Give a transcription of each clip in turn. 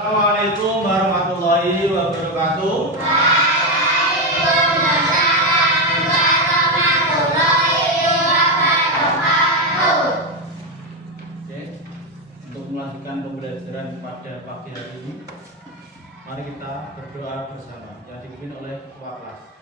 Assalamualaikum warahmatullahi wabarakatuh. Waalaikumsalam warahmatullahi wabarakatuh. Oke, untuk melanjutkan pembelajaran pada pagi hari ini, mari kita berdoa bersama yang dipimpin oleh ketua kelas.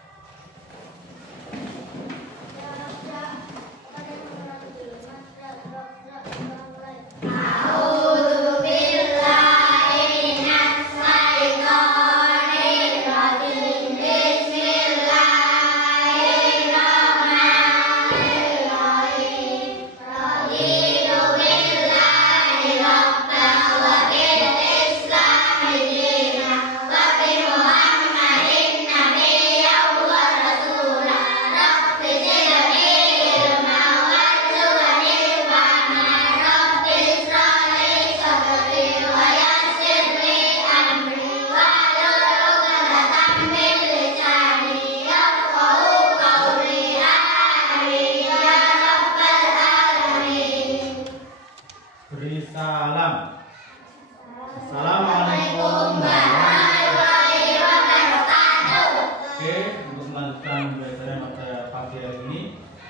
Beri salam. Assalamualaikum warahmatullahi wabarakatuh. Oke, untuk melanjutkan pembelajaran pada pagi hari ini,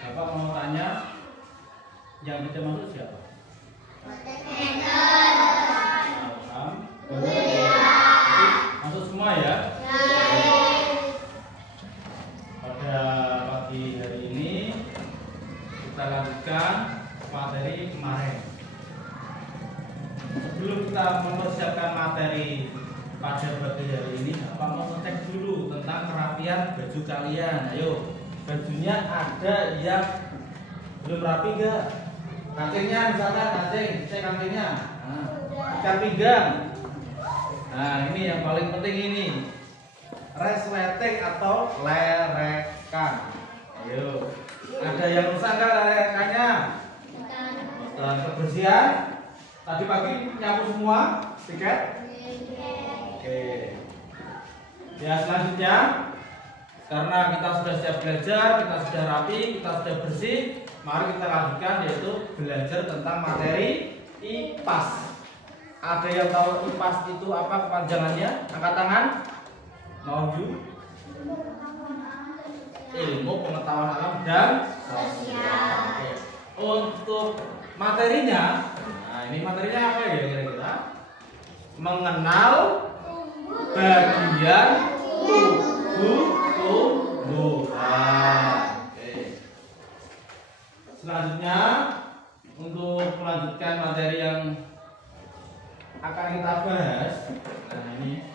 Bapak mau tanya, yang tidak masuk siapa? Masuk semua ya? Pada pagi hari ini kita lanjutkan materi kemarin. Sebelum kita mempersiapkan materi pada pagi hari ini, Bapak mau ngecek dulu tentang kerapian baju kalian. Ayo, bajunya ada yang belum rapi enggak? Kancingnya misalkan cek kancingnya. Ikat pinggang. Nah, ini yang paling penting ini. Resleting atau lerekan. Ayo. Ada yang rusak enggak lerekannya? Dan kebersihan. Tadi pagi nyapu semua tiket? Oke. Ya, selanjutnya, karena kita sudah siap belajar, kita sudah rapi, kita sudah bersih, mari kita lanjutkan, yaitu belajar tentang materi IPAS. Ada yang tahu IPAS itu apa kepanjangannya? Angkat tangan. Mau you? Ilmu pengetahuan alam dan sosial. Oke. Untuk materinya, nah ini materinya apa ya kira-kira? Mengenal bagian tubuh tumbuhan. Oke. Selanjutnya, untuk melanjutkan materi yang akan kita bahas, nah ini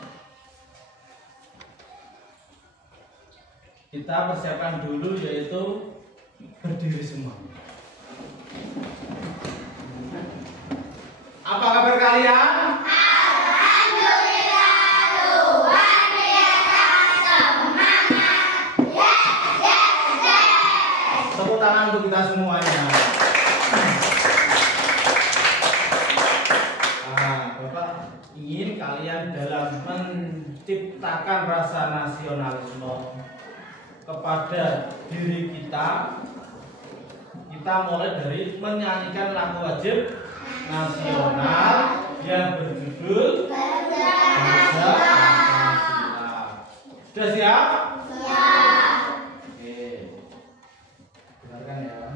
kita persiapkan dulu, yaitu berdiri semua. Apa kabar kalian? Alhamdulillah, luar biasa, semangat. Yes. Tepuk tangan untuk kita semuanya. Nah, Bapak ingin kalian dalam menciptakan rasa nasionalisme kepada diri kita. Kita mulai dari menyanyikan lagu wajib nasional yang berjudul Bangsa Pancasila. Sudah siap? Siap. Oke. Dengarkan ya.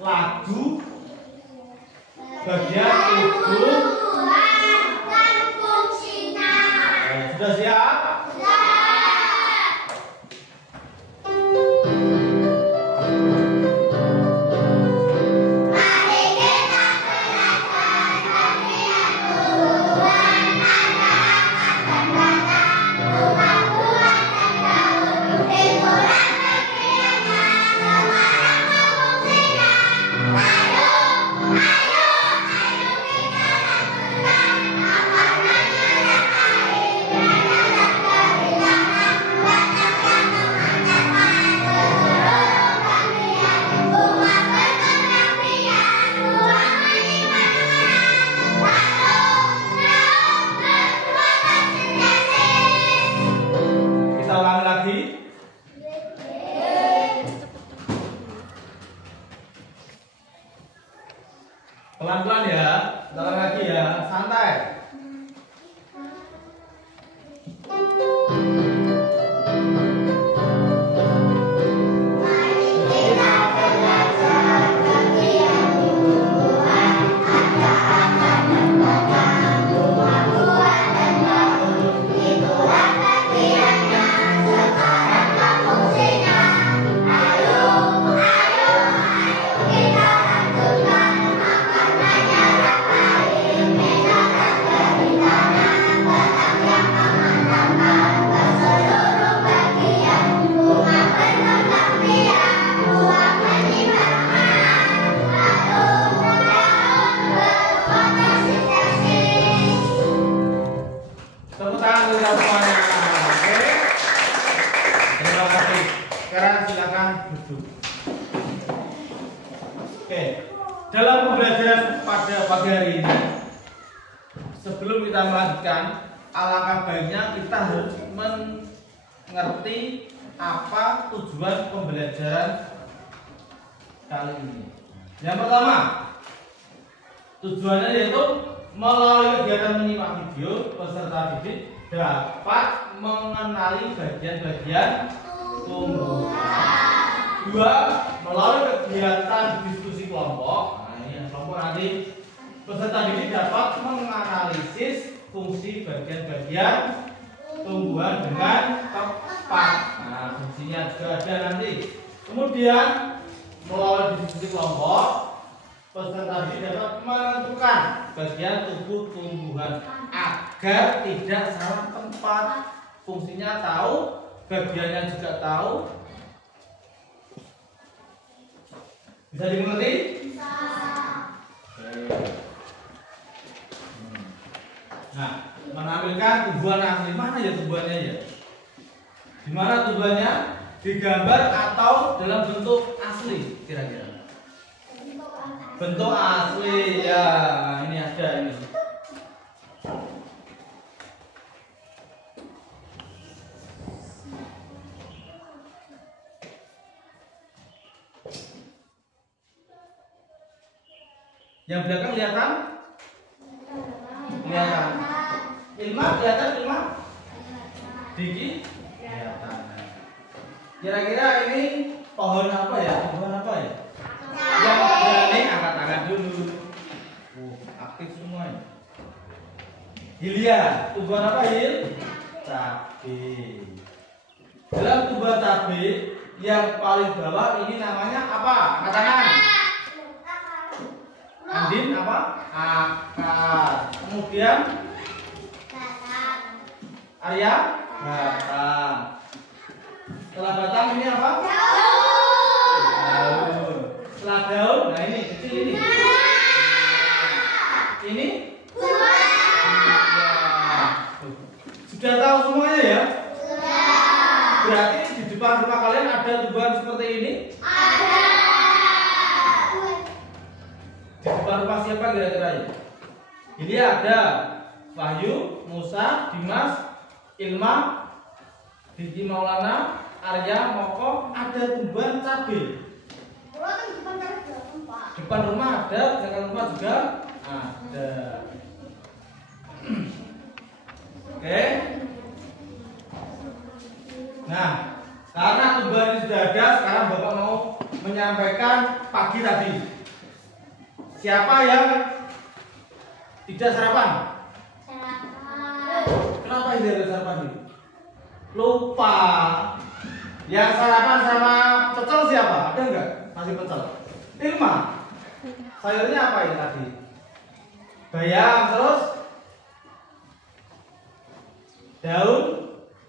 laju bagian tubuh. Dan fungsinya. Sudah siap? Mari kita belajar bagian tumbuhan. Ada akar dan batang, bunga, buah dan daun. Itulah bagiannya, semua rangka fungsinya. Ayo, ayo, ayo kita lakukan. Akar menyerap air, mendadak dari tanah. Batang yang memancarkan seluruh bagian. Bunga berkembang biak, buah menyimpan makanan. Daun berfotosintesis. Kita ulangi lagi. Pelan-pelan ya. Kita ulangi lagi ya. Santai. Mari kita belajar bagian tumbuhan. Ada akar dan batang, bunga, buah dan daun. Itulah bagiannya, sekarang apa fungsinya? Ayo, ayo, ayo kita lakukan. Akar menyerap air, mendadak dari tanah. Batang yang memantapkan ke seluruh bagian. Bunga berkembang biak, buah menyimpan makanan. Daun berfotosintesis. Tepuk tangan untuk kita semuanya. Oke. Terima kasih. Sekarang silakan duduk. Oke. Dalam pembelajaran pada pagi hari ini, sebelum kita melanjutkan, alangkah baiknya kita harus mengerti apa tujuan pembelajaran kali ini. Yang pertama, tujuannya yaitu melalui kegiatan menyimak video, peserta didik dapat mengenali bagian-bagian tumbuhan. Dua, melalui kegiatan diskusi kelompok. Nah, ini yang kelompok nanti peserta didik dapat menganalisis fungsi bagian-bagian tumbuhan dengan tepat. Nah, fungsinya juga ada nanti. Kemudian melalui diskusi kelompok, peserta didik dapat menentukan bagian tubuh tumbuhan agar tidak salah tempat. Fungsinya tahu, bagiannya juga tahu. Bisa dimengerti? Bisa. Nah, menampilkan tumbuhan asli. Mana ya tumbuhannya ya? Di mana tumbuhannya? Digambar atau dalam bentuk asli kira-kira? Bentuk asli ya. Ini ada ini. Yang belakang kelihatan? Kelihatan. Ilma kelihatan Ilma? Diki? Kelihatan. Kira-kira ini pohon apa ya? Tumbuhan apa ya? Yang berani angkat tangan dulu. Aktif semua ini. Hilya, tumbuhan apa Hil? Cabe. Dalam tumbuhan cabe yang paling bawah ini namanya apa? Angkat tangan. Andin apa? Akar. Kemudian Arya batang. Setelah batang ini apa? Daun. Setelah daun, nah ini kecil ini. Ini? Sudah tahu semuanya ya? Sudah. Berarti di depan rumah kalian ada tumbuhan seperti ini? Ada. Di depan rumah siapa kira-kira ya? Ini ada Wahyu, Musa, Dimas, Ilma, Diki Maulana, Arya, Moko, ada tumbuhan cabai. Depan rumah ada, belakang rumah juga ada. Oke. Nah, karena tumbuhan ini sudah ada, sekarang Bapak mau menyampaikan pagi tadi. Siapa yang tidak sarapan? Sarapan. Kenapa tidak ada sarapan ini? Lupa. Yang sarapan sama pecel siapa? Ada enggak? Masih pecel. Ilma. Sayurnya apa ini tadi? Bayam, terus daun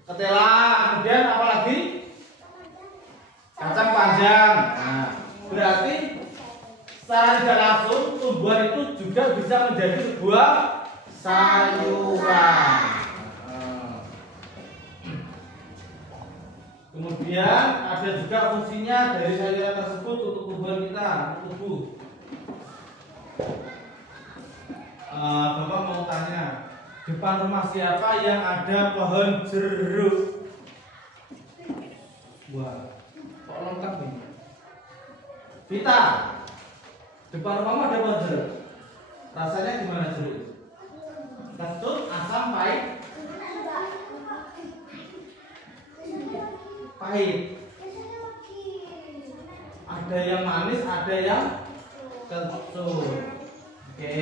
ketela, kemudian apa lagi? Kacang panjang. Nah, berarti secara tidak langsung tumbuhan itu juga bisa menjadi sebuah sayuran. Kemudian ada juga fungsinya dari sayuran tersebut untuk tubuhan kita, untuk tubuh. Bapak mau tanya, depan rumah siapa yang ada pohon jeruk? Wah, kok lengkap ini? Vita, depan rumahmu ada pohon jeruk. Rasanya gimana jeruk? Kecut, asam, pahit? Pahit. Ada yang manis, ada yang kecut. Oke.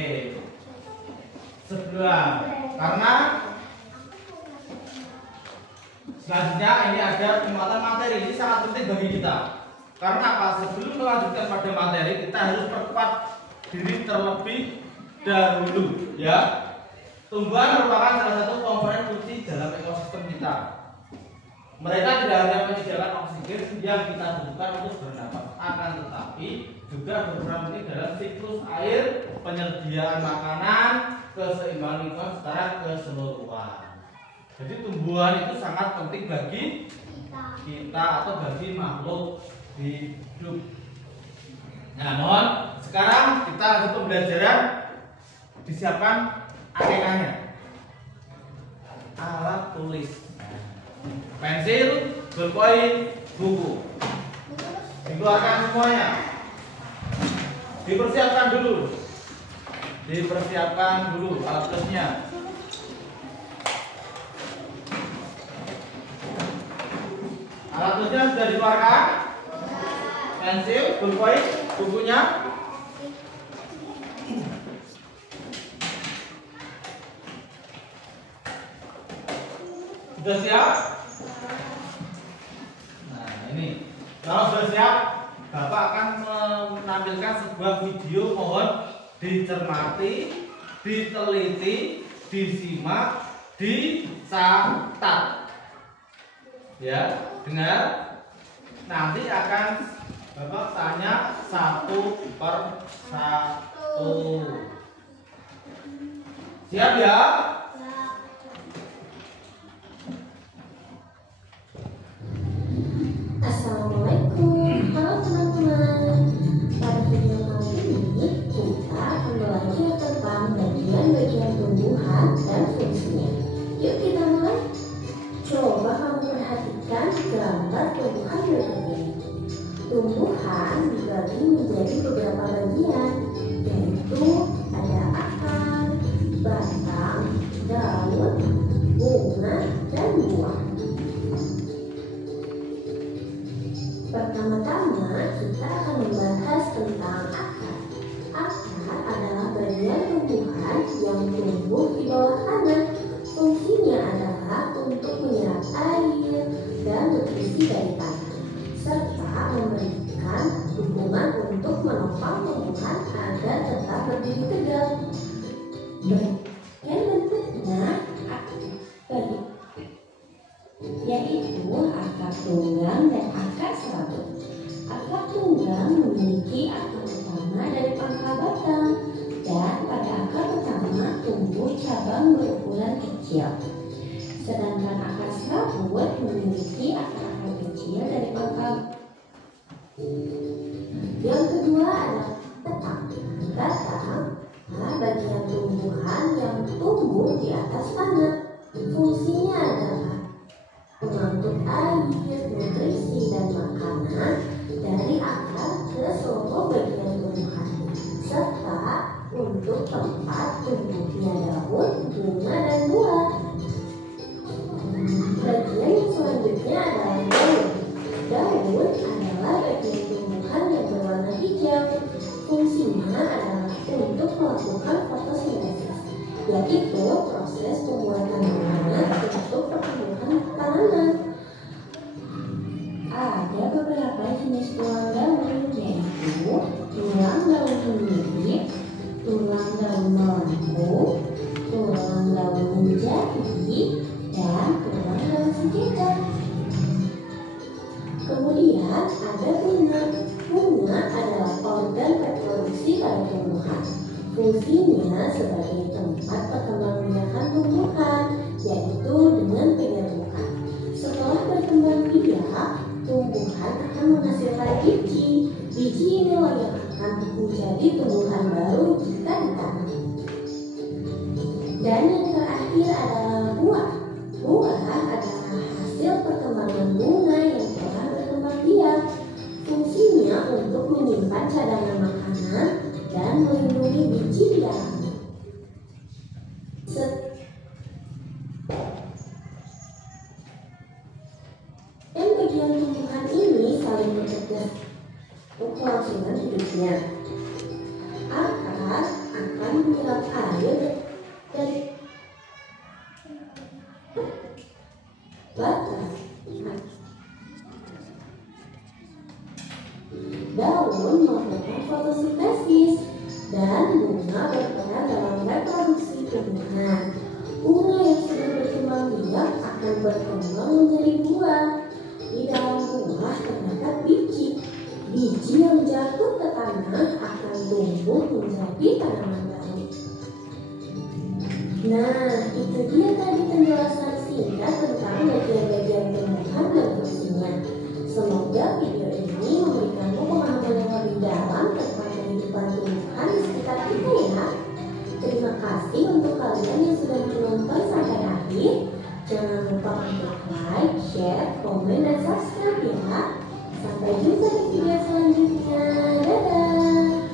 Sebelah. Karena selanjutnya ini ada penguatan materi. Ini sangat penting bagi kita. Karena apa? Sebelum melanjutkan pada materi, kita harus perkuat diri terlebih dahulu, ya. Tumbuhan merupakan salah satu komponen kunci dalam ekosistem kita. Mereka tidak hanya menyediakan oksigen yang kita butuhkan untuk bernapas, akan tetapi juga berperan penting dalam siklus air, penyediaan makanan, keseimbangan lingkungan secara keseluruhan. Jadi tumbuhan itu sangat penting bagi kita atau bagi makhluk hidup. Nah, mohon sekarang kita lanjut pembelajaran. Disiapkan akekanya, alat tulis, pensil, bolpoin, buku. Dikeluarkan semuanya. Dipersiapkan dulu. Dipersiapkan dulu alat tulisnya. Alat tulisnya sudah dikeluarkan. Pensil, bolpoin, bukunya. Sudah siap? Nah, ini. Kalau sudah siap, Bapak akan menampilkan sebuah video. Mohon dicermati, diteliti, disimak, dicatat. Ya, dengar. Nanti akan Bapak tanya satu per satu. Siap ya? Assalamualaikum, halo teman-teman. Pada video kali ini kita akan belajar tentang bagian-bagian tumbuhan dan fungsinya. Yuk kita mulai. Coba kamu perhatikan gambar tumbuhan berikut ini. Tumbuhan dibagi menjadi beberapa bagian, yaitu ada akar, batang, daun, bunga, dan buah. Pertama-tama kita akan membahas tentang akar. Akar adalah bagian tumbuhan yang tumbuh di bawah tanah. Fungsinya adalah untuk menyerap air dan nutrisi dari tanah, serta memberikan dukungan untuk menopang tumbuhan agar tetap berdiri tegak. Bagian bentuknya baik, yaitu akar tunggang dan akar serabut. Akar tunggang memiliki akar utama dari pangkal batang, dan pada akar utama tumbuh cabang berukuran kecil. Sedangkan akar serabut memiliki akar-akar kecil dari pangkal. Yang kedua adalah batang. Batang adalah bagian tumbuhan yang tumbuh di atas tanah. Fungsinya adalah mengangkut air, nutrisi, dan makanan dari akar ke seluruh bagian tumbuhan, serta untuk tempat tumbuhnya daun, bunga, dan buah. Bagian yang selanjutnya adalah daun. Daun adalah bagian tumbuhan yang berwarna hijau. Fungsinya adalah Fungsinya sebagai tempat perkembangbiakan tumbuhan, yaitu dengan penyerukan. Setelah berkembang biak, tumbuhan akan menghasilkan biji. Biji inilah yang akan menjadi tumbuhan baru jika ditanam. Dan yang terakhir adalah buah. Buah adalah hasil perkembangan bunga yang telah berkembang biak. Fungsinya untuk menyimpan cadangan makanan dan melindungi biji di dalamnya. Dan bagian tumbuhan ini saling bekerja untuk kelangsungan hidupnya. Akar akan menyerap air dari batang. Daun melakukan fotosintesis dan bunga berperan dalam reproduksi tumbuhan. Bunga yang sudah berkembang biak akan berkembang menjadi buah. Di dalam buah terdapat biji. Biji yang jatuh ke tanah akan tumbuh menjadi tanaman baru. Nah, itu dia tadi penjelasan singkat tentang bagian-bagian tumbuhan dan fungsinya. Semoga video ini memberikanmu pemahaman yang lebih dalam tentang kehidupan tumbuhan di sekitar kita ya. Terima kasih untuk kalian yang sudah menonton sampai akhir. Jangan lupa untuk like, share, komen, dan subscribe ya. Sampai jumpa di video selanjutnya. Dadah!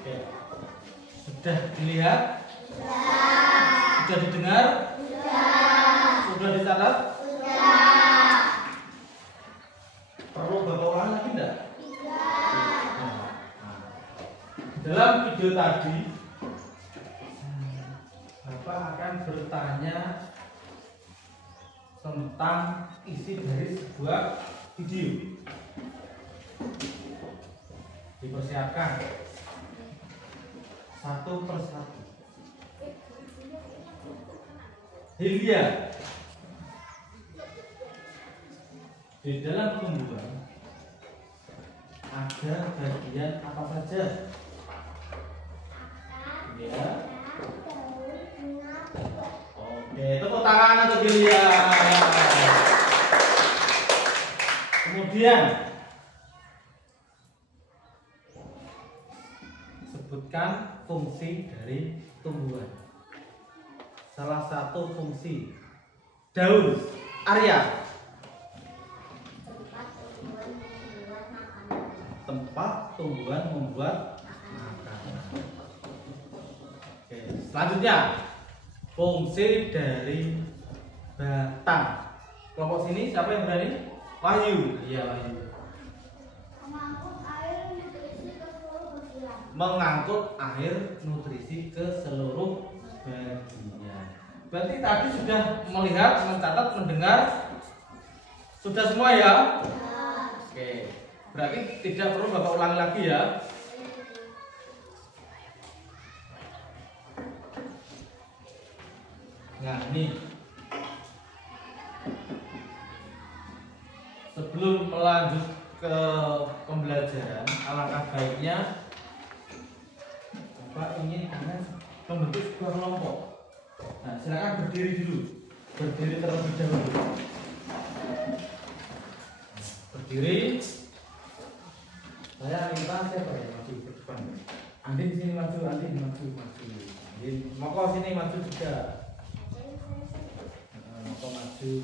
Oke. Sudah dilihat? Sudah didengar? Sudah dicatat? Perlu Bapak ulang lagi enggak? Dalam video tadi Bapak akan bertanya tentang isi dari sebuah video. Dipersiapkan satu persatu. Hilya, di dalam tumbuhan ada bagian apa saja? Ya. Oke, tepuk tangan untuk Hilya. Kemudian sebutkan fungsi dari tumbuhan. Salah satu fungsi daun, Arya. Tempat tumbuhan membuat makanan. Oke, selanjutnya fungsi dari batang. Kelompok sini siapa yang berani? Wahyu. Iya, Wahyu. Mengangkut air nutrisi ke seluruh bagian. Berarti tadi sudah melihat, mencatat, mendengar, sudah semua ya? Oke. Berarti tidak perlu Bapak ulangi lagi ya. Nah, ini sebelum melanjut ke pembelajaran, alangkah baiknya Bapak ingin membentuk sebuah kelompok. Nah, silakan berdiri dulu. Berdiri terlebih dahulu. Berdiri. Saya minta siapa ya maju ke depan. Andin sini maju, Andin maju. Andin, Moko sini maju juga. Moko maju.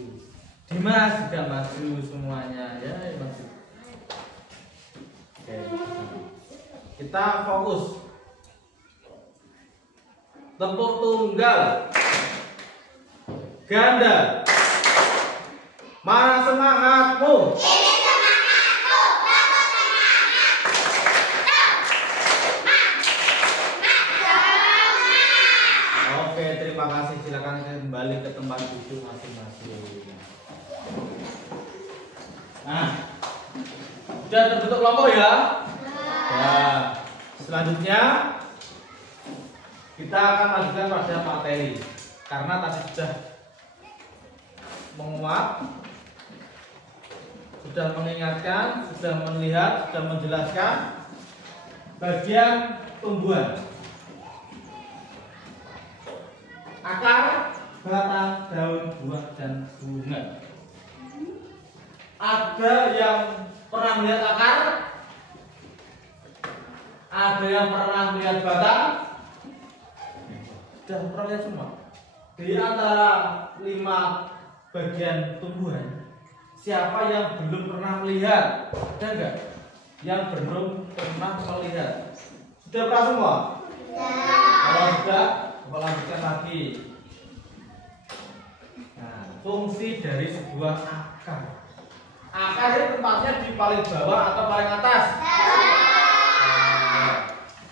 Dimas juga maju semuanya ya, maju. Oke. Kita fokus. Tepuk tunggal. Ganda. Mana semangatmu? Oke, terima kasih. Silakan kembali ke tempat duduk masing-masing. Nah, sudah terbentuk kelompok ya? Ya. Selanjutnya kita akan lanjutkan pada materi. Karena tadi sudah menguap, sudah mengingatkan, sudah melihat, sudah menjelaskan bagian tumbuhan. Akar, batang, daun, buah, dan bunga. Ada yang pernah melihat akar? Ada yang pernah melihat batang? Sudah pernah lihat semua. Di antara 5 bagian tumbuhan, siapa yang belum pernah melihat? Ada enggak? Yang belum pernah melihat? Sudah pernah semua? Kalau sudah, coba lanjutkan lagi. Nah, fungsi dari sebuah akar. Akar itu tempatnya di paling bawah atau paling atas?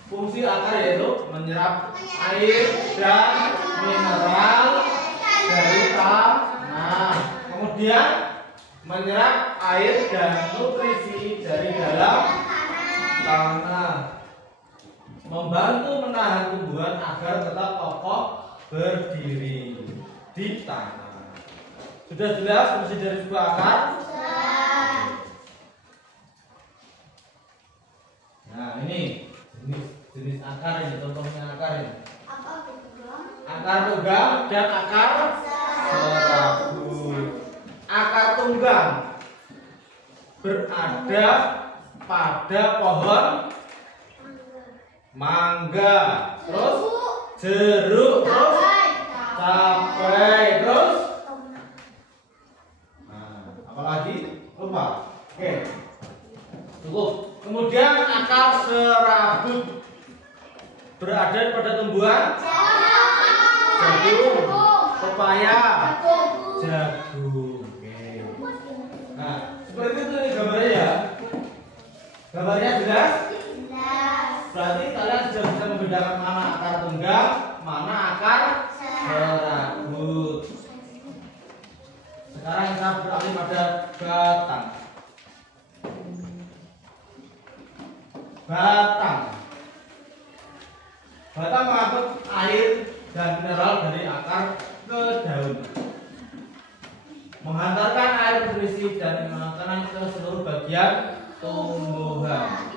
Fungsi akar yaitu menyerap air dan mineral dari tanah, kemudian menyerap air dan nutrisi dari dalam tanah, membantu menahan tumbuhan agar tetap kokoh berdiri di tanah. Sudah jelas fungsi dari sebuah akar? Nah, ini jenis akar ini, contohnya akar ini. Akar tunggang dan akar serabut. Akar tunggang berada pada pohon mangga, terus jeruk, terus cabai, terus apalagi? Lupa. Oke, cukup. Kemudian akar serabut berada pada tumbuhan jagung, pepaya, jagung. Oke. Nah, seperti itu nih gambarnya ya. Gambarnya jelas? Berarti kalian sudah bisa membedakan mana akar tunggang, mana akar serabut. Sekarang kita beralih pada batang. Batang mengangkut air dan mineral dari akar ke daun, menghantarkan air nutrisi dan makanan ke seluruh bagian tumbuhan.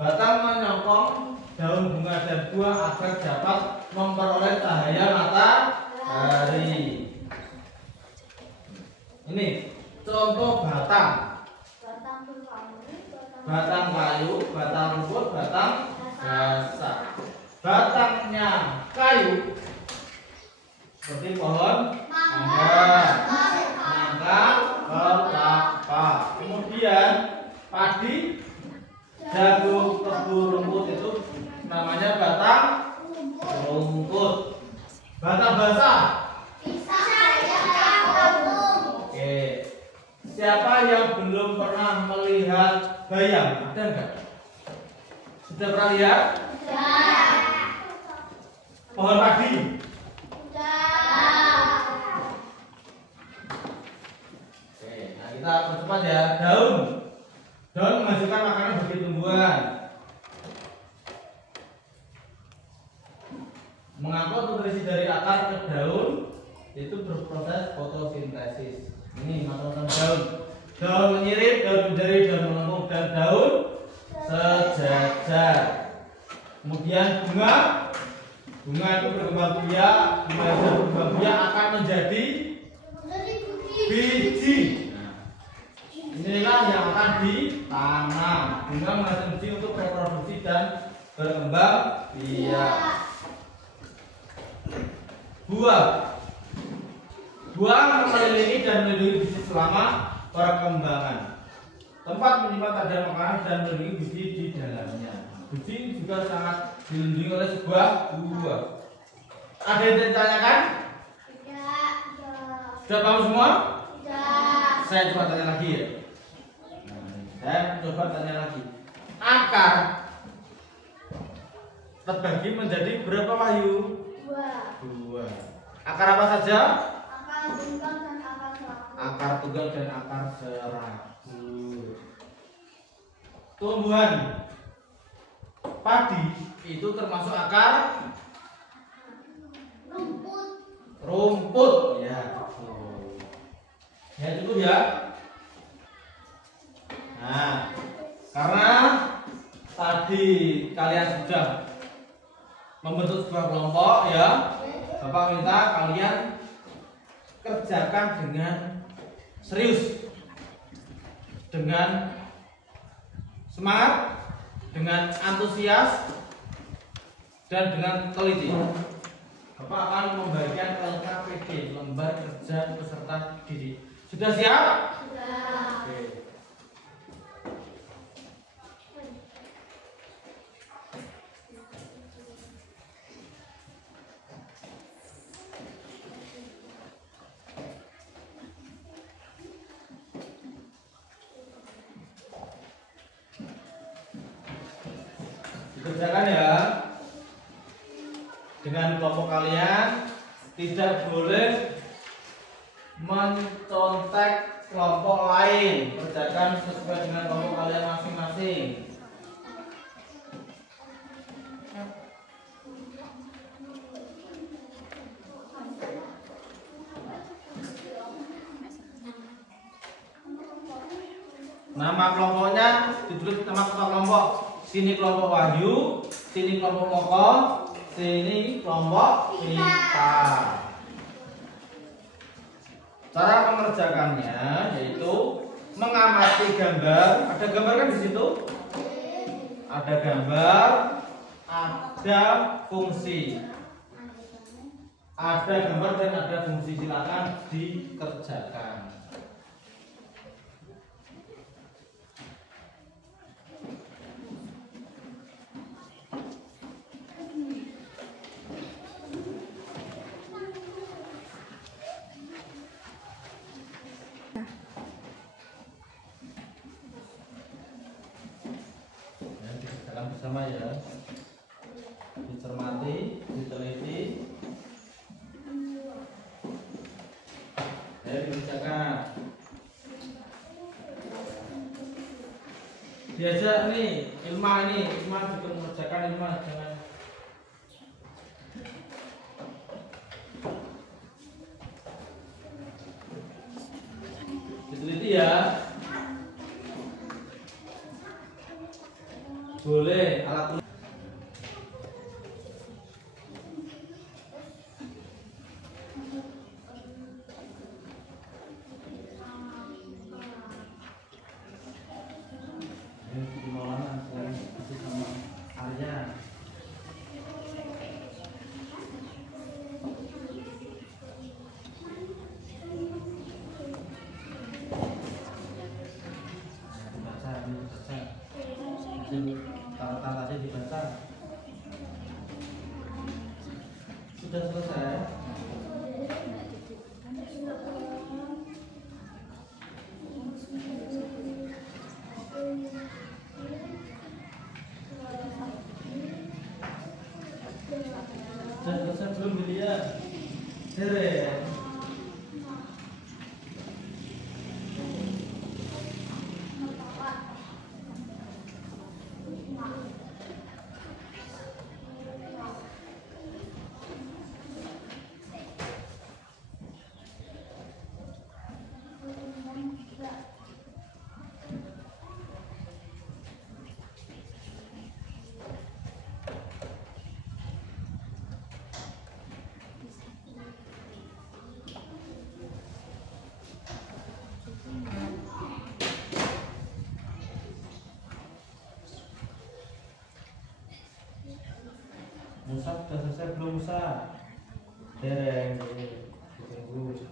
Batang menyokong daun, bunga, dan buah agar dapat memperoleh cahaya matahari. Ini contoh batang. Batang kayu, batang rumput, batang basah. Batangnya kayu seperti pohon mangga, kelapa. Kemudian padi, jagung, tebu, rumput itu namanya batang rumput. Batang basah. Oke. Siapa yang belum pernah melihat bayam? Ada enggak? Sudah pernah lihat? Pohon padi? Oke, nah kita percepat ya. Daun. Daun menghasilkan makanan bagi tumbuhan. Mengangkut nutrisi dari akar ke daun itu berproses fotosintesis. Ini macam daun. Daun menyirip, daun menjadi, daun melengkung, dan daun sejajar. Kemudian bunga. Bunga itu berkembang biak. Bunga itu berkembang biak akan menjadi biji. Inilah yang akan ditanam. Bunga menghasilkan biji untuk reproduksi dan berkembang biak. Buah. Buah mengelilingi dan melindungi biji selama perkembangan. Tempat menyimpan tanda makanan dan melindungi biji di dalamnya. Biji juga sangat dilindungi oleh sebuah buah. Ada yang ditanyakan? Sudah paham semua? Saya coba tanya lagi ya. Saya coba tanya lagi. Akar terbagi menjadi berapa, Wahyu? 2. Akar apa saja? Akar tunggal dan akar serabut. Tumbuhan padi itu termasuk akar rumput. Ya, betul. Ya cukup ya. Nah, karena tadi kalian sudah membentuk sebuah kelompok ya, Bapak minta kalian kerjakan dengan serius, dengan semangat, dengan antusias, dan dengan teliti. Bapak akan membagikan LKPD, lembar kerja peserta didik. Sudah siap? Sudah. Oke. Dikerjakan ya. Dengan kelompok kalian tidak boleh mencontek kelompok lain. Kerjakan sesuai dengan kelompok kalian masing-masing. Nama kelompoknya ditulis nama kelompok. Sini kelompok Wahyu, sini kelompok Moko, sini kelompok Kita. Cara mengerjakannya yaitu mengamati gambar. Ada gambar kan di situ? Ada gambar, ada fungsi. Ada gambar dan ada fungsi, silakan dikerjakan. Bersama ya, dicermati, diteliti, ya dikerjakan. Diajak nih, Ilma juga mengerjakan. Ilma jangan. Diteliti ya. Boleh alat tanda tadi dibaca. Sudah selesai. Sudah selesai belum dilihat? Seret. Musa sudah selesai belum Musa? Dereng, ditunggu.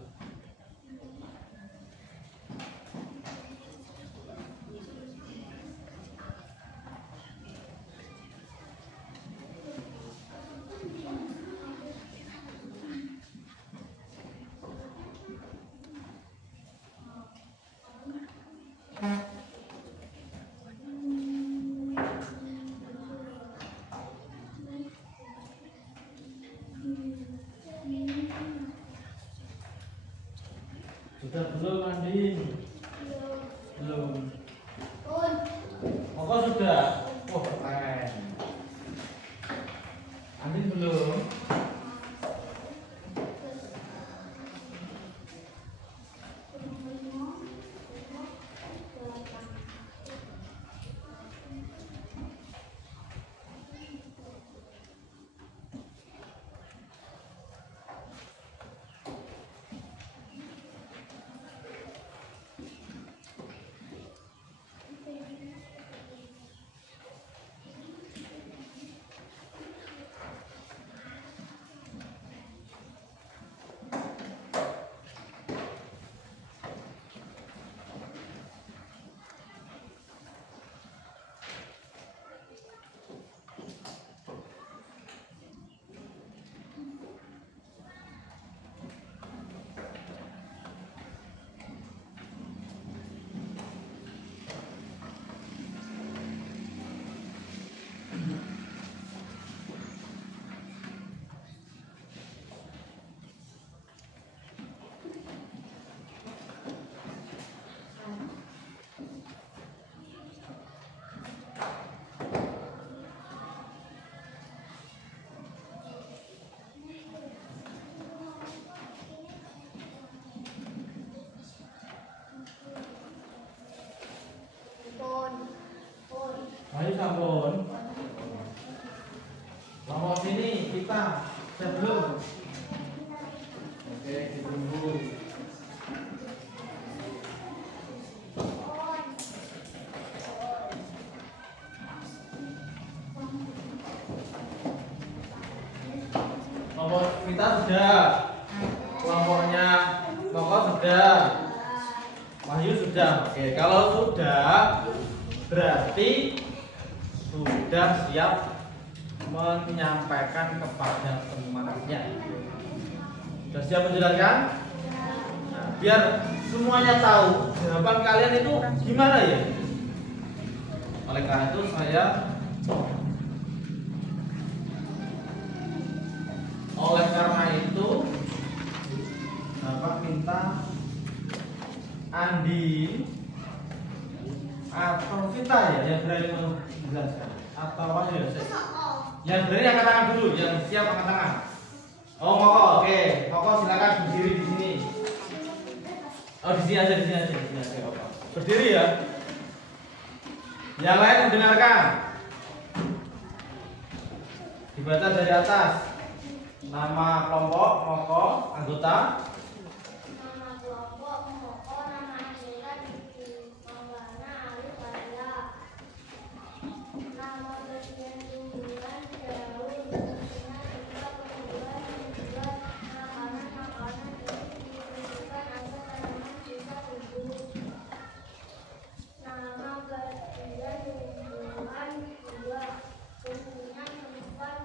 Sudah belum Andin? Belum. Koko sudah? Oh keren. Andin belum? kita. Sebelum. Oke, ditunggu. Kelompok kita sudah, kelompoknya Koko sudah, Wahyu sudah. Oke, kalau sudah berarti sudah siap menyampaikan kepada temannya. Sudah siap menjelaskan? Nah, biar semuanya tahu jawaban kalian itu gimana ya. Oleh karena itu Bapak minta Andi atau Vita ya yang berani menjelaskan, atau apa ya? Yang berani angkat tangan dulu, yang siap angkat tangan. Oh, Koko, oke, Koko silakan berdiri di sini. Oh, di sini aja, Koko. Berdiri ya. Yang lain mendengarkan. Dibaca dari atas. Nama kelompok, Koko, anggota. Nama kelompok Moko, nama anggota Diki, Maulana, Alif, Arya. Nama bagian tumbuhan Daun, fungsinya juga pertumbuhan tumbuhan, makanan ditumbuhkan agar tanaman bisa tumbuh. Nama bagian tumbuhan buah, fungsinya menyimpan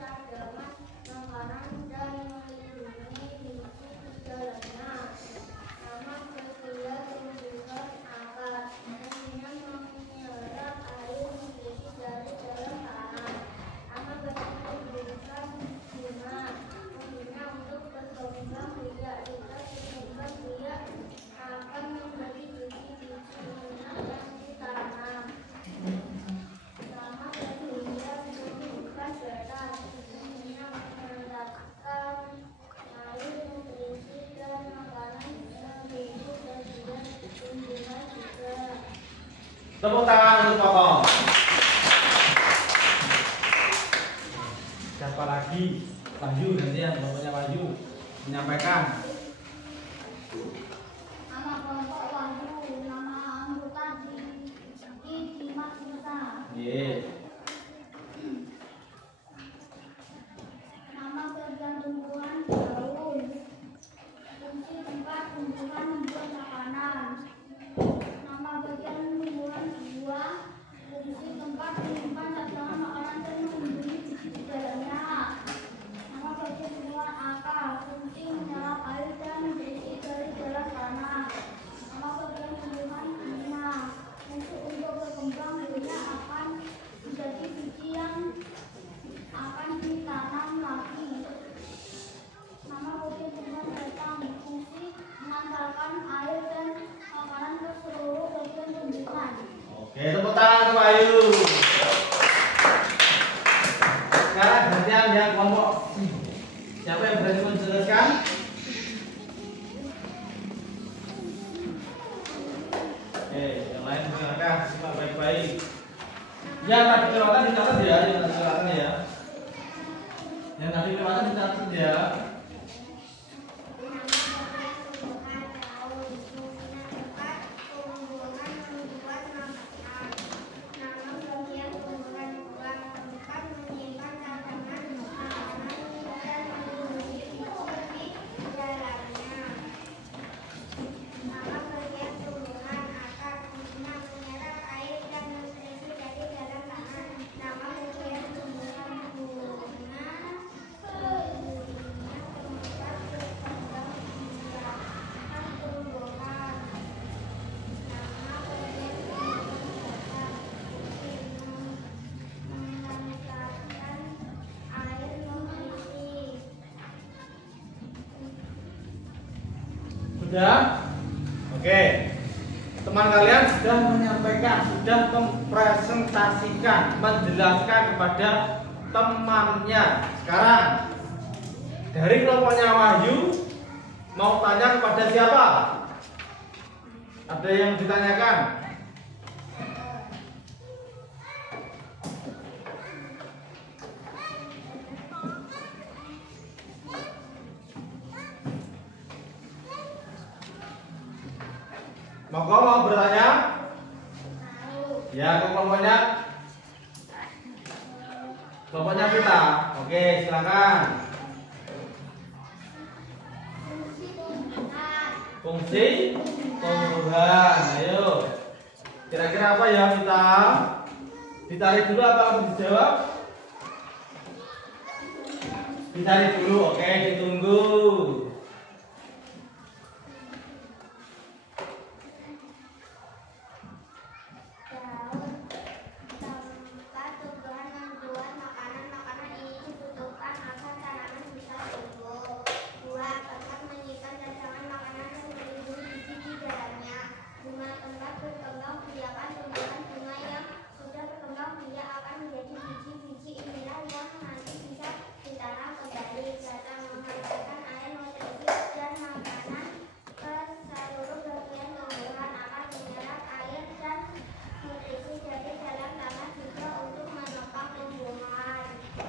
tanaman makanan dan melindungi biji di dalamnya. Nama bagian tumbuhan akar, fungsinya menyerap air bersih dari dalam tanah. Nama bagian tumbuhan bunga, fungsinya untuk berkembang biak. Jika berkembang biak akan memberi biji-biji bunga yang ditanam. Nama bagian tumbuhan batang, fungsinya menetapkan air nutrisi dan makanan untuk bagian tumbuhan juga. Tepuk tangan untuk Koko. Siapa lagi? Wahyu, nanti yang kelompoknya Wahyu menyampaikan. Nama kelompok Wahyu, nama anggota di Dimas Musa. Iya. Nama bagian tumbuhan daun, fungsi tempat tumbuhan membuat makanan. Nama bagian tumbuhan buah, fungsi tempat menyimpan cadangan makanan dan melindungi biji di dalamnya. Nama bagian tumbuhan akar, fungsi menyerap air dan nutrisi dari dalam tanah. Nama bagian tumbuhan bunga, fungsi untuk berkembang biaknya akan menjadi biji yang akan ditanam lagi. Nama bagian tumbuhan batang, fungsi mengantarkan air dan makanan ke seluruh bagian tumbuhan. Oke, tepuk tangan untuk Wahyu. Sekarang gantian yang kelompok. Siapa yang berani menjelaskan? Oke, yang lain mendengarkan, simak baik-baik. Yang tadi kelewatan dicatat ya, yang tadi kelewatan ya. Yang tadi kelewatan dicatat ya. Sudah? Oke. Teman kalian sudah menyampaikan, sudah mempresentasikan, menjelaskan kepada temannya. Sekarang dari kelompoknya Wahyu mau tanya kepada siapa? Ada yang ditanyakan? Monggo mau bertanya? Ya, kelompoknya kita. Oke, silakan. Fungsi tumbuhan. Ayo. Kira-kira apa ya kita? Ditarik dulu apa langsung dijawab? Ditarik dulu. Oke, ditunggu.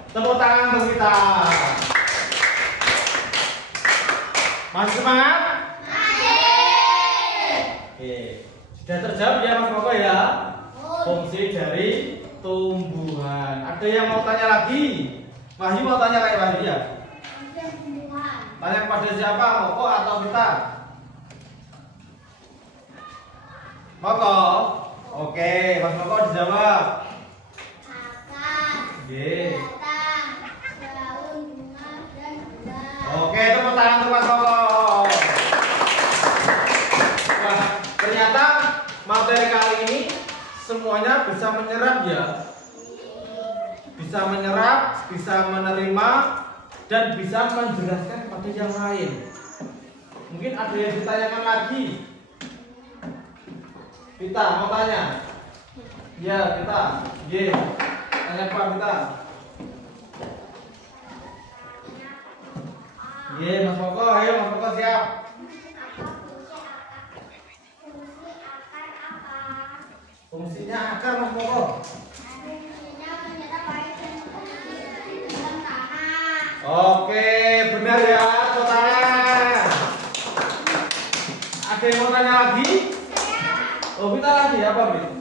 Tepuk tangan untuk kita. Masih semangat? Oke. Sudah terjawab ya Mas Koko ya? Fungsi dari tumbuhan. Ada yang mau tanya lagi? Wahyu mau tanya kayak Wahyu ya? Tanya kepada siapa? Koko atau kita? Koko? Oke, Mas Koko dijawab. Oke. Oke, tepuk tangan untuk Mas Koko. Wah, ternyata materi kali ini semuanya bisa menyerap ya. Bisa menyerap, bisa menerima, dan bisa menjelaskan kepada yang lain. Mungkin ada yang ditanyakan lagi. Vita, mau tanya? Ya, Vita. Ye. Tanya apa, Vita? Ye, Mas Koko, ayo Mas Koko siap. Fungsinya akar Mas Koko. Oke, benar ya, tangan. Ada yang mau tanya lagi? Oh, Vita lagi apa, Vita?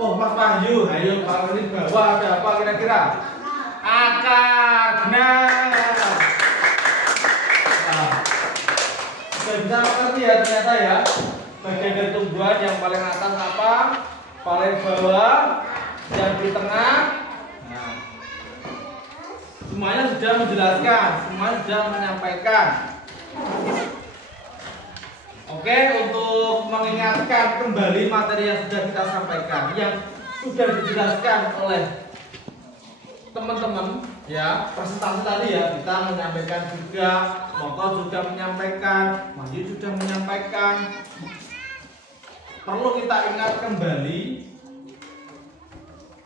Oh, Mas Wahyu, ayo paling bawah ada apa kira-kira? Akar, benar. Nah, sudah bisa mengerti ya ternyata ya. Bagian dari tumbuhan yang paling atas apa? Paling bawah, yang di tengah. Nah, semuanya sudah menjelaskan, semuanya sudah menyampaikan. Oke, untuk mengingatkan kembali materi yang sudah kita sampaikan, yang sudah dijelaskan oleh teman-teman ya, presentasi tadi ya, kita menyampaikan juga, Moko juga menyampaikan, Wahyu sudah menyampaikan. Perlu kita ingat kembali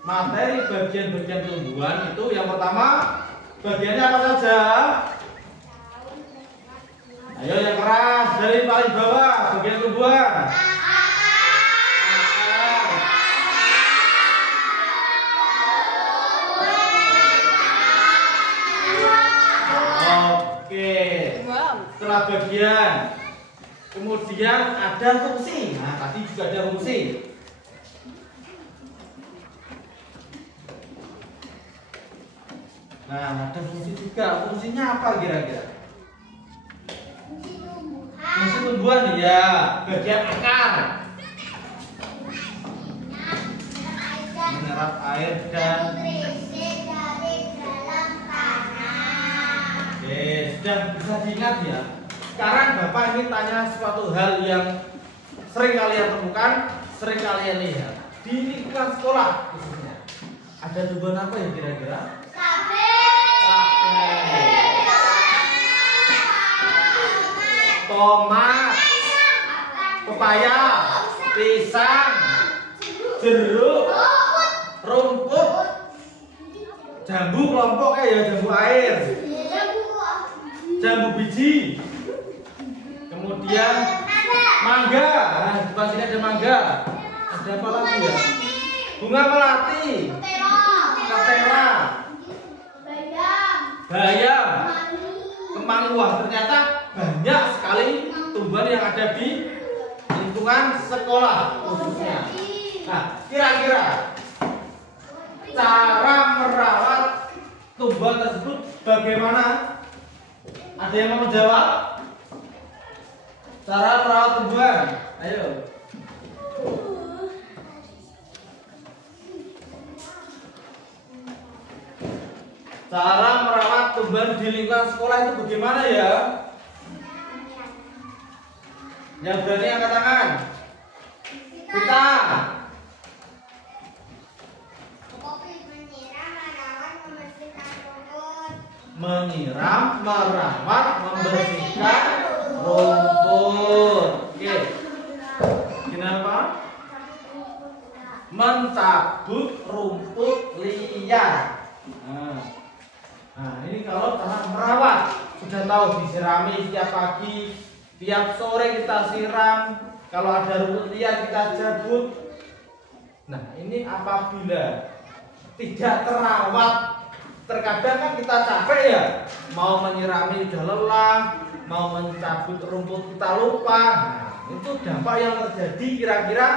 materi bagian-bagian tumbuhan itu. Yang pertama, bagiannya apa saja? Ayo yang keras, dari paling bawah, bagian tumbuhan. Oke. Setelah bagian, kemudian ada fungsi. Nah, tadi juga ada fungsi. Nah, ada fungsi juga. Fungsinya apa kira-kira? Fungsi tumbuhan ya, bagian akar, menyerap air dan oke, sudah bisa diingat ya. Sekarang Bapak ingin tanya suatu hal yang sering kalian temukan, sering kalian lihat di lingkungan sekolah khususnya. Ada tumbuhan apa ya kira-kira? Tomat, pepaya, pisang, jeruk, rumput, jambu kelompok ya, jambu air, jambu biji, kemudian mangga. Nah, di depan sini ada mangga. Ada apa lagi ya? Bunga melati, ketela, bayam, berkembang. Wah, ternyata banyak sekali tumbuhan yang ada di lingkungan sekolah khususnya. Nah, kira-kira cara merawat tumbuhan tersebut bagaimana? Ada yang mau menjawab? Cara merawat tumbuhan, ayo. Cara merawat tumbuhan di lingkungan sekolah itu bagaimana ya? Yang berani angkat tangan. Kita. Menyiram, merawat, membersihkan rumput. Oke. Kenapa? Mencabut rumput liar. Nah, ini kalau cara merawat sudah tahu, disirami setiap pagi, tiap sore kita siram. Kalau ada rumput liar kita cabut. Nah, ini apabila tidak terawat, terkadang kan kita capek ya, mau menyirami udah lelah, mau mencabut rumput kita lupa. Nah, itu dampak yang terjadi kira-kira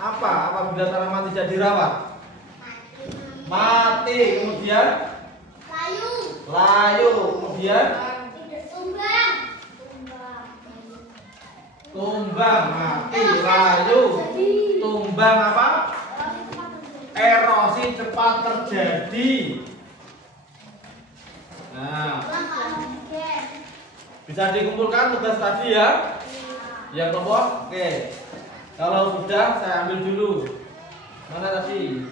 apa apabila tanaman tidak dirawat? Mati, kemudian layu, kemudian tumbang, mati, layu, tumbang apa? Erosi cepat terjadi. Nah, bisa dikumpulkan tugas tadi ya? Yang kelompok, oke. Kalau sudah, saya ambil dulu. Mana tadi?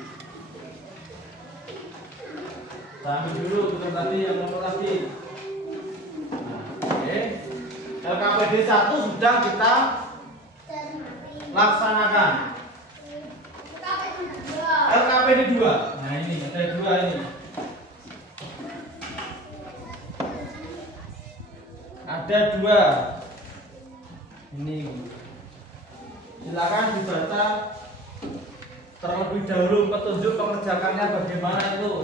Saya ambil dulu tugas tadi, yang kelompok tadi. Nah, oke. LKPD 1 sudah kita laksanakan. LKPD 2. Nah, ini ada 2 ini. Ada 2. Ini. Silakan dibaca terlebih dahulu petunjuk pengerjakannya bagaimana itu.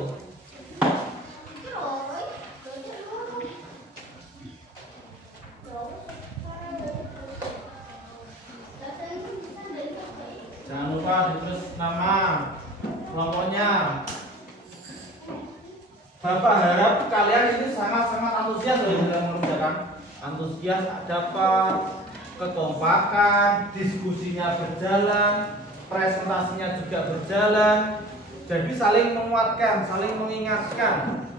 Jangan lupa ditulis nama kelompoknya. Bapak harap kalian ini sangat-sangat antusias dalam mengerjakan. Antusias dapat kekompakan, diskusinya berjalan, presentasinya juga berjalan. Jadi saling menguatkan, saling mengingatkan.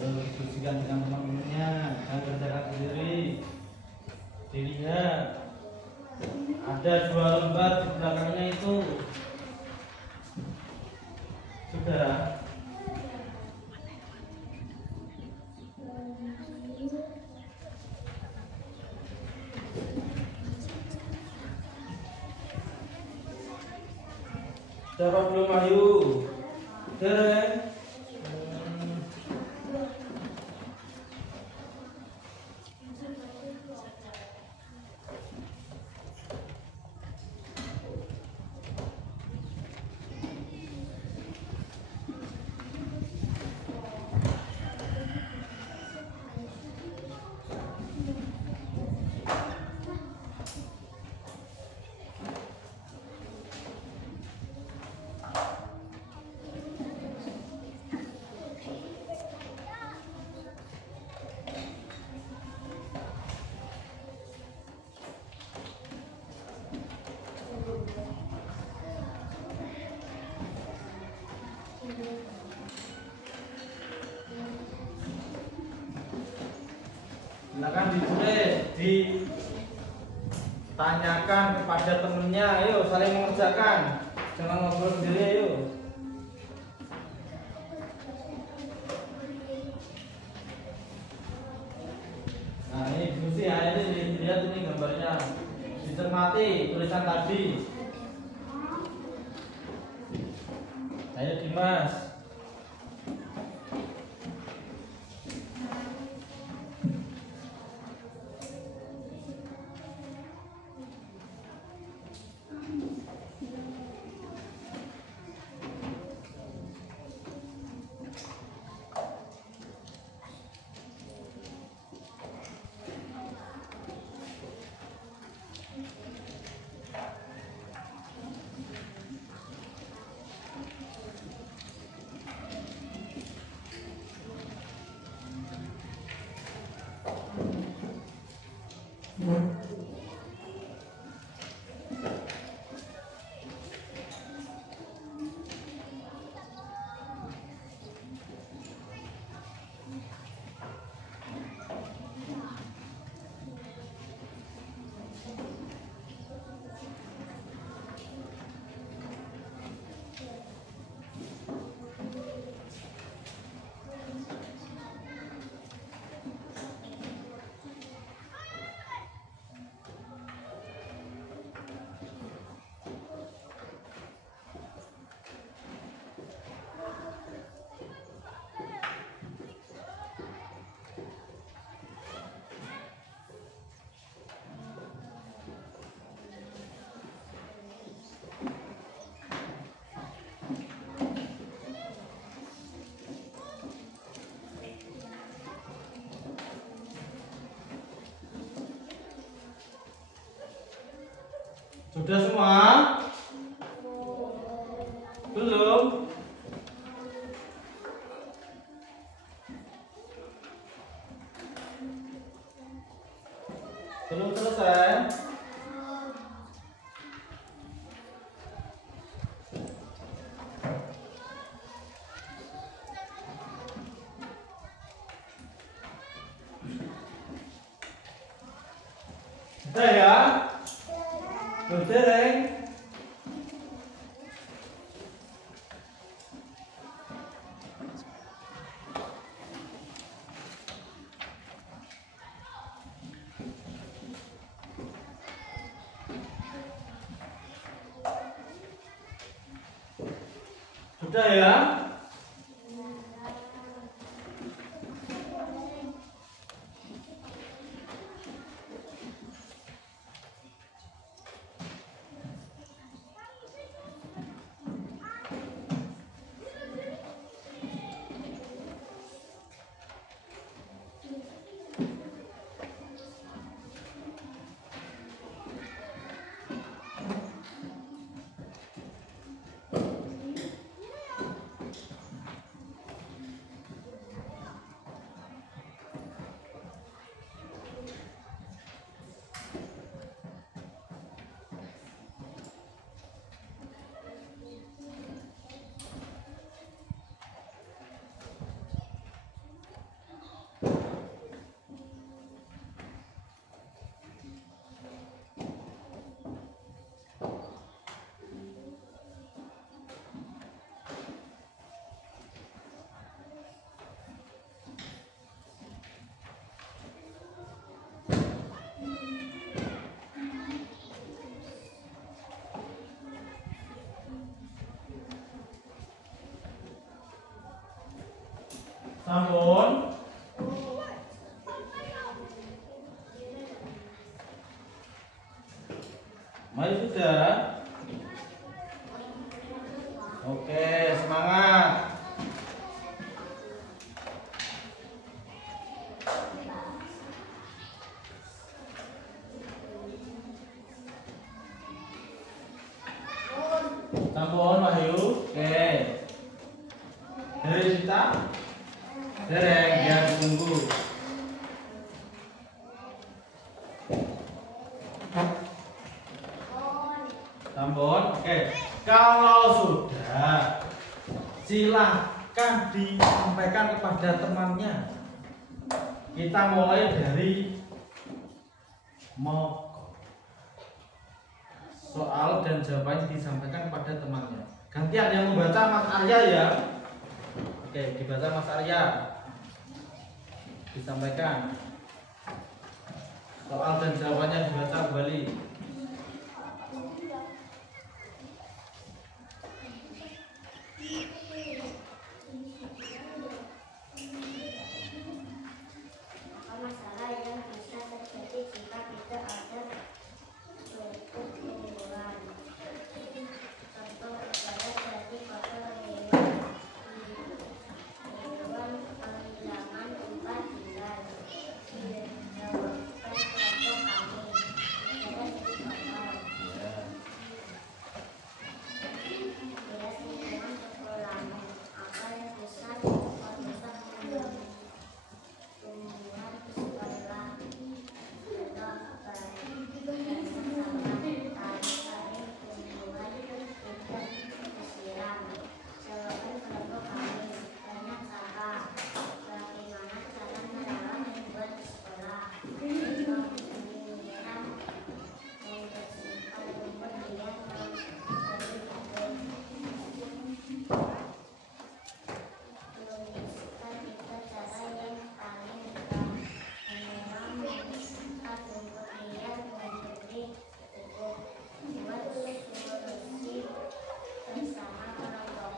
Diskusikan dengan teman-temannya, jangan kerjakan sendiri. Dilihat ada 2 lembar di belakangnya itu. Sudah. Dapat belum Ayu? Dereng. Silakan ditulis, ditanyakan kepada temennya. Ayo saling mengerjakan, jangan ngobrol sendiri. Ayo. Nah ini diskusi ya, ini dilihat ini gambarnya, dicermati tulisan tadi. Ayo Dimas. Sudah semua? Belum? Belum selesai? Sudah ya? Dereng. Sudah ya? Sampun. Mari sudah. Oke, semangat. Sampun Wahyu. Oke. Dari kita. Dereng, dia tunggu. Sampun. Oke. Kalau sudah, silahkan disampaikan kepada temannya. Kita mulai dari soal dan jawabannya disampaikan kepada temannya. Gantian yang membaca Mas Arya ya. Oke, dibaca Mas Arya. Disampaikan. Soal dan jawabannya dibaca kembali. Masalah yang bisa terjadi jika tidak ada suatu tumbuhan. Contoh adalah jadi pada hewan kehilangan tempat tinggal. Jawabkan kelompok kami. Tidak dipakai. Tidak lingkungan sekolamu. Apa yang bisa dilakukan bisa tumbuhan di sekolah. Contoh baik dan masalah tarik tumbuhan tidak disiram. Jawaban kelompok kami. Banyak cara. Bagaimana cara merawat tumbuhan di sekolah? Contoh menyiram, membersihkan rumput dengan melukiskan itu cara yang paling mudah. Menyiram, membersihkan rumput liar, memberi pupuk. Buat solusi bersama kelompok.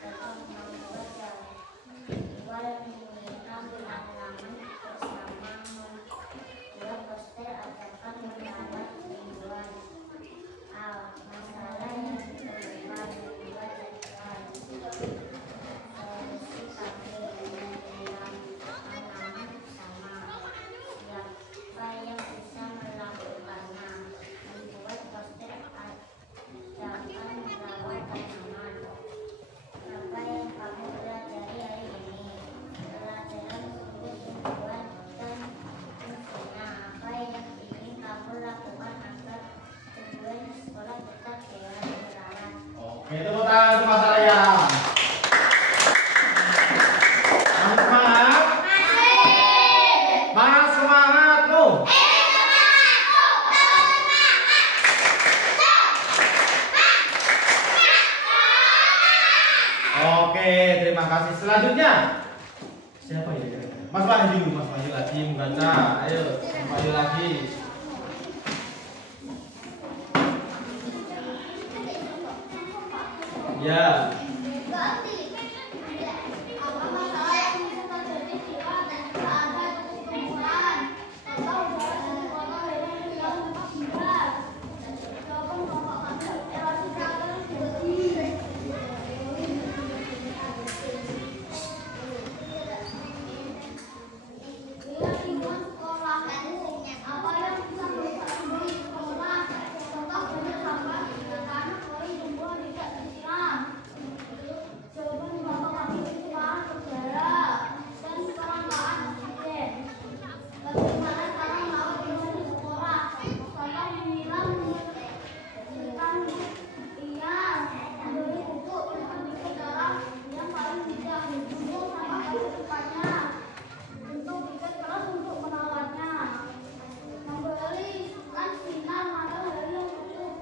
Contoh membuat jadwal menyiram tanaman bersama, membuat poster ajakan merawat tumbuhan. Masalah yang ditemukan membuat jadwal. Solusi kami menyiram tanaman bersama. Siapa yang bisa melakukannya? Membuat poster ajakan merawat tanaman. Apa yang kamu pelajari hari ini? Pelajaran tumbuh-tumbuhan dan fungsinya. Apa yang ingin kamu lakukan agar tumbuhan di sekolah tetap sehat dan merawat? Oke, tepuk tangan untuk Mas Arya. Semangat. Mana semangatmu? Oke, terima kasih. Selanjutnya siapa ya? Mas Wahyu lagi membaca. Ayo, Mas Wahyu lagi. Ya. Apa masalah yang bisa terjadi jika tidak ada tumbuhan? Atau udara di sekolah hewan hilang tempat tinggal? Jawaban kelompok kami erasi akan terjadi. Lihat lingkungan sekolahmu. Apa yang bisa merusak di sekolah? Contoh banyak sampah karena koin tumbuhan tidak disiram. Jawaban kelompok kami pencemaran udara dan kelangkaan oksigen. Bagaimana cara merawat lingkungan di sekolah? Contoh menyiram, membersihkan liar, memberi pupuk, memperbaiki cara yang paling bijak, membuang sampah pada tempatnya, untuk piket keras untuk merawatnya, memberikan sinar matahari yang cukup.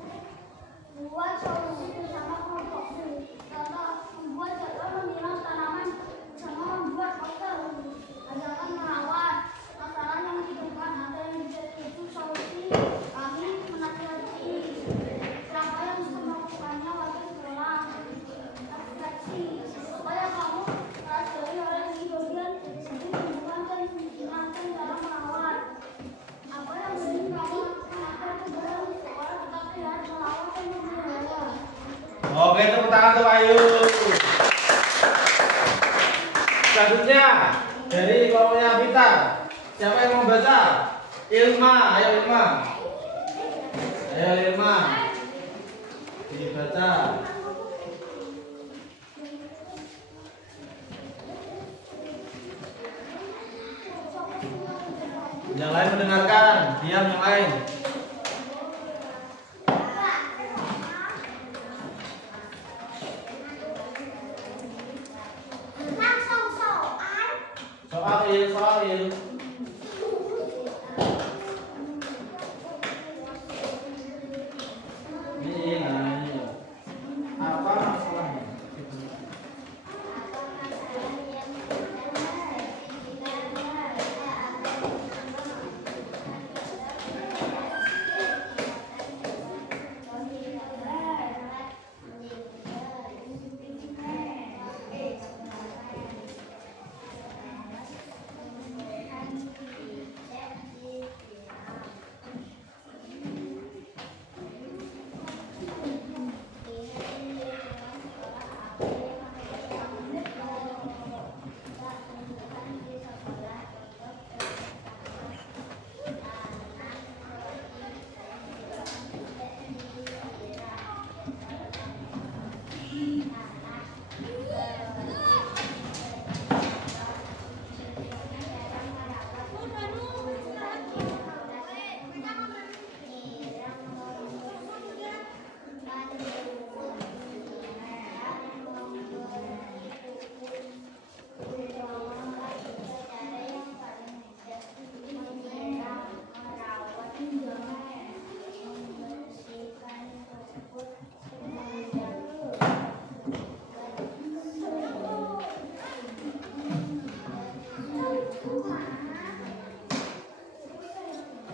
Buat solusi bersama kelompokmu. Contoh membuat jadwal menyiram tanaman bersama, membuat poster ajakan merawat. Masalah yang ditemukan ada yang tidak setuju solusi kami menasihati. Siapa yang bisa melakukannya waktu sekolah? Refleksi supaya kamu pelajari hal yang kemudian jadi tumbuhan dan fungsinya dan cara merawat. Apa yang ingin kamu lakukan agar tumbuhan di sekolah tetap sehat, merawat dan memelihara? Oke, tepuk tangan untuk Ayu. Selanjutnya dari kelompoknya Vita. Siapa yang mau baca? Ilma, ayo Ilma. Ayo Ilma. Dibaca. Yang lain mendengarkan, diam yang lain. Soal Soil? Ini nah ini. Apa masalahnya?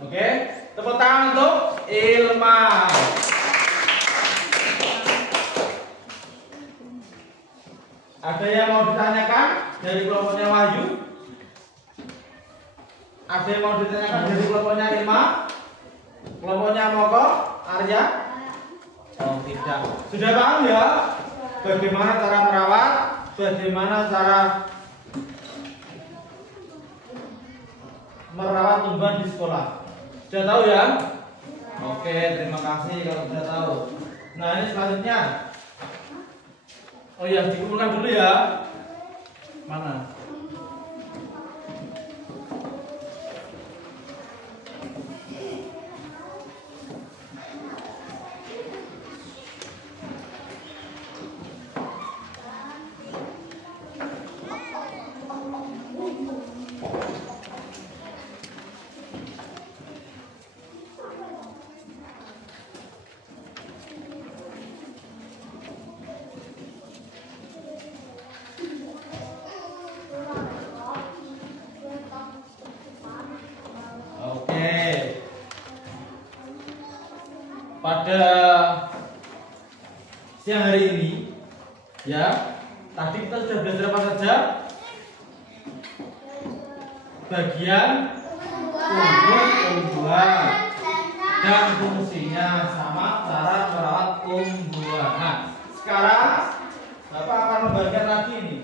Oke, tepuk tangan untuk Ilma. Ada yang mau ditanyakan dari kelompoknya Wahyu? Ada yang mau ditanyakan dari kelompoknya Ilma? Kelompoknya Moko, Arya? Oh tidak. Sudah paham ya? Bagaimana cara merawat? Bagaimana cara merawat tumbuhan di sekolah? Sudah tahu ya? Oke, terima kasih kalau sudah tahu. Nah ini selanjutnya. Oh ya, dikumpulkan dulu ya. Mana? Pada siang hari ini ya, tadi kita sudah belajar apa saja? Bagian tumbuhan dan fungsinya sama cara merawat tumbuhan. Nah, sekarang Bapak akan membagikan lagi ini.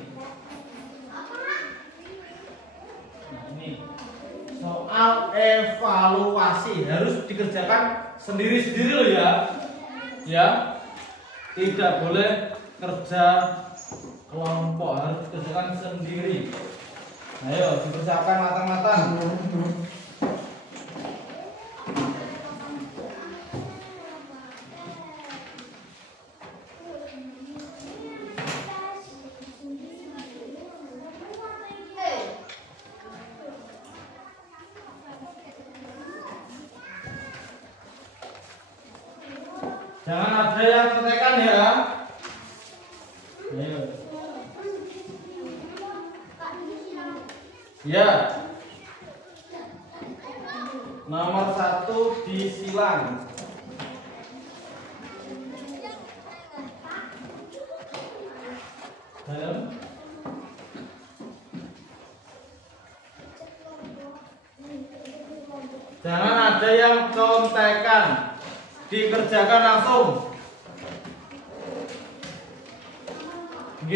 Nah, ini soal evaluasi harus dikerjakan sendiri-sendiri loh ya. Ya. Tidak boleh kerja kelompok, harus dikerjakan sendiri. Ayo, dipersiapkan matang-matang. Jangan ada yang contekan ya. Ayo. Ya. Nomor 1 disilang. Dalam. Jangan ada yang contekan. Dikerjakan langsung. G.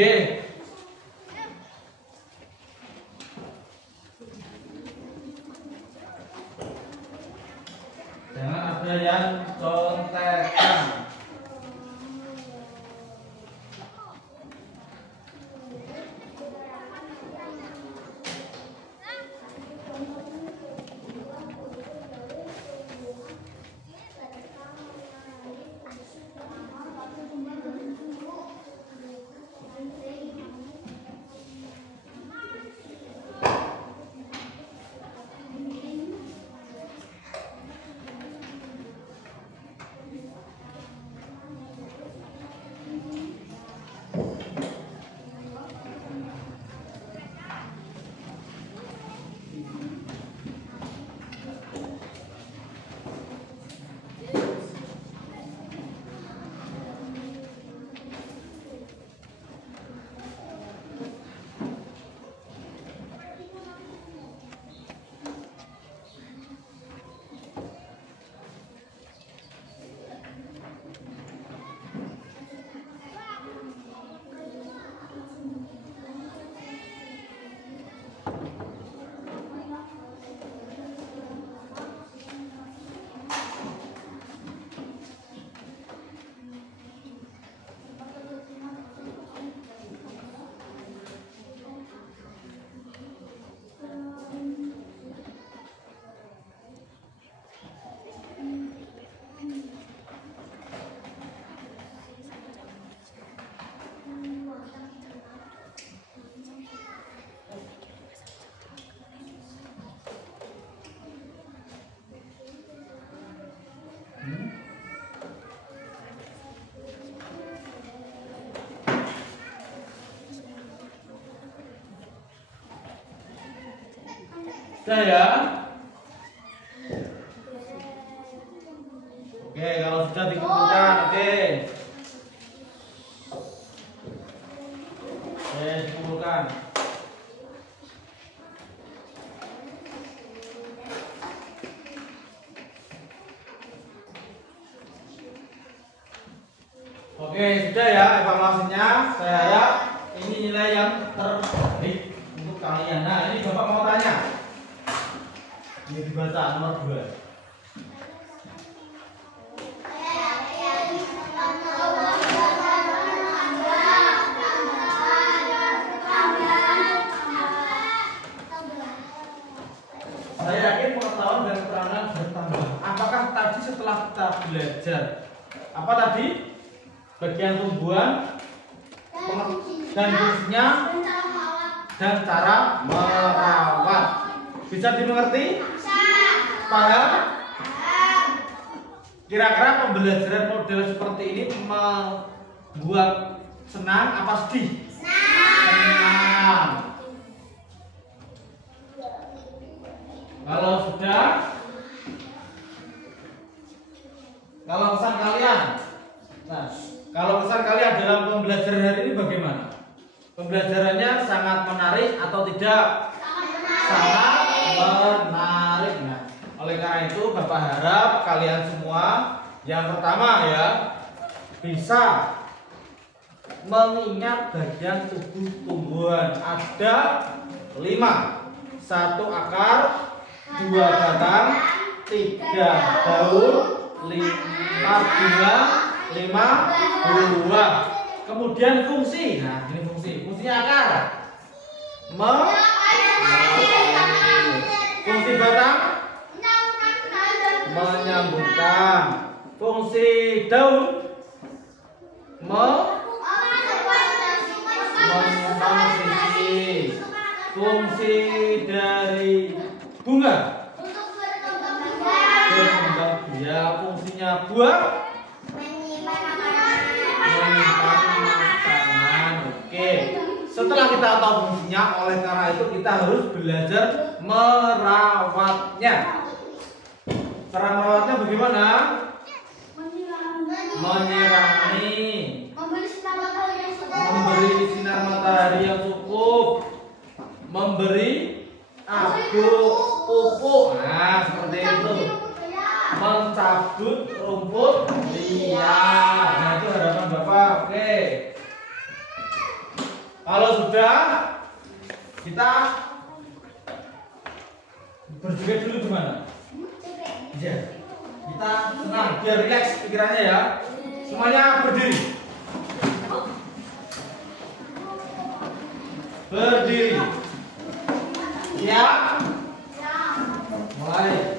Jangan ada yang contekan. Sudah ya? Oke, kalau sudah dikumpulkan, oke. Oke, dikumpulkan. Oke, sudah ya evaluasinya. Saya harap ini nilai yang terbaik untuk kalian. Nah, ini Bapak mau tanya. Ini dibaca nomor 2. Saya yakin pengetahuan dan keterangan bertambah. Apakah tadi setelah kita belajar apa tadi? Bagian tumbuhan dan fungsinya dan cara merawat. Bisa dimengerti? Paham? Kira-kira pembelajaran model seperti ini membuat senang apa sedih? Senang. Kalau sudah, kalau kesan kalian, nah, kalau kesan kalian dalam pembelajaran hari ini bagaimana? Pembelajarannya sangat menarik atau tidak? Sangat menarik. Nah, oleh karena itu Bapak harap kalian semua yang pertama ya bisa mengingat bagian tubuh tumbuhan. Ada 5. 1 akar, 2 batang, 3 daun, 5 bunga, 5 buah. Kemudian fungsi. Nah, ini fungsinya akar. Fungsi batang menyambungkan. Fungsi daun menyimpan sisi. Fungsi dari bunga berkembang biak. Fungsinya buah menyimpan makanan. Oke. Setelah kita tahu fungsinya, oleh karena itu kita harus belajar merawatnya. Cara merawatnya bagaimana? Menyirami, memberi sinar matahari yang cukup, memberi abu pupuk. Nah, seperti itu. Mencabut rumput liar. Nah, itu harapan Bapak. Oke. Kalau sudah, kita berjoget dulu gimana? Ya, kita senang, biar rileks pikirannya ya. Semuanya berdiri. Berdiri. Ya. Mulai.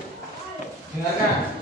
Dengarkan.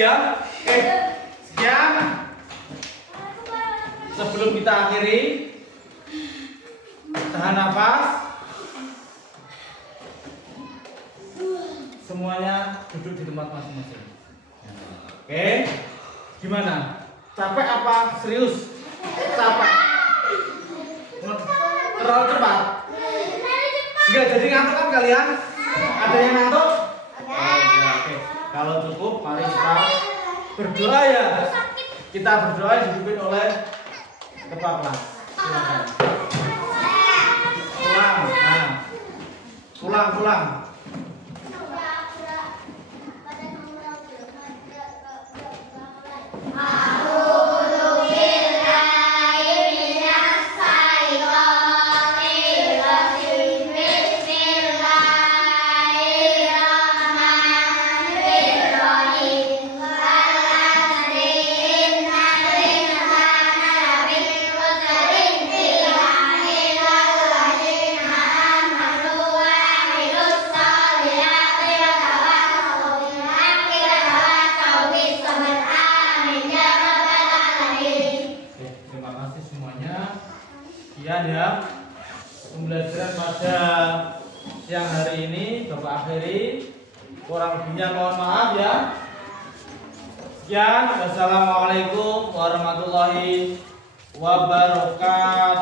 ya. Oke, sekian. Sebelum kita akhiri, tahan nafas. Semuanya duduk di tempat masing-masing. Oke, gimana? Capek apa serius? Capek. Terlalu cepat. Enggak jadi ngantuk kan kalian? Ada yang ngantuk? Oke. Kalau cukup, mari kita berdoa ya. Kita berdoa dipimpin oleh kepala kelas. Silakan. Pulang. Nah. Pulang. Sekian ya pembelajaran pada siang hari ini. Bapak akhiri, kurang lebihnya mohon maaf ya. Sekian, wassalamualaikum warahmatullahi wabarakatuh.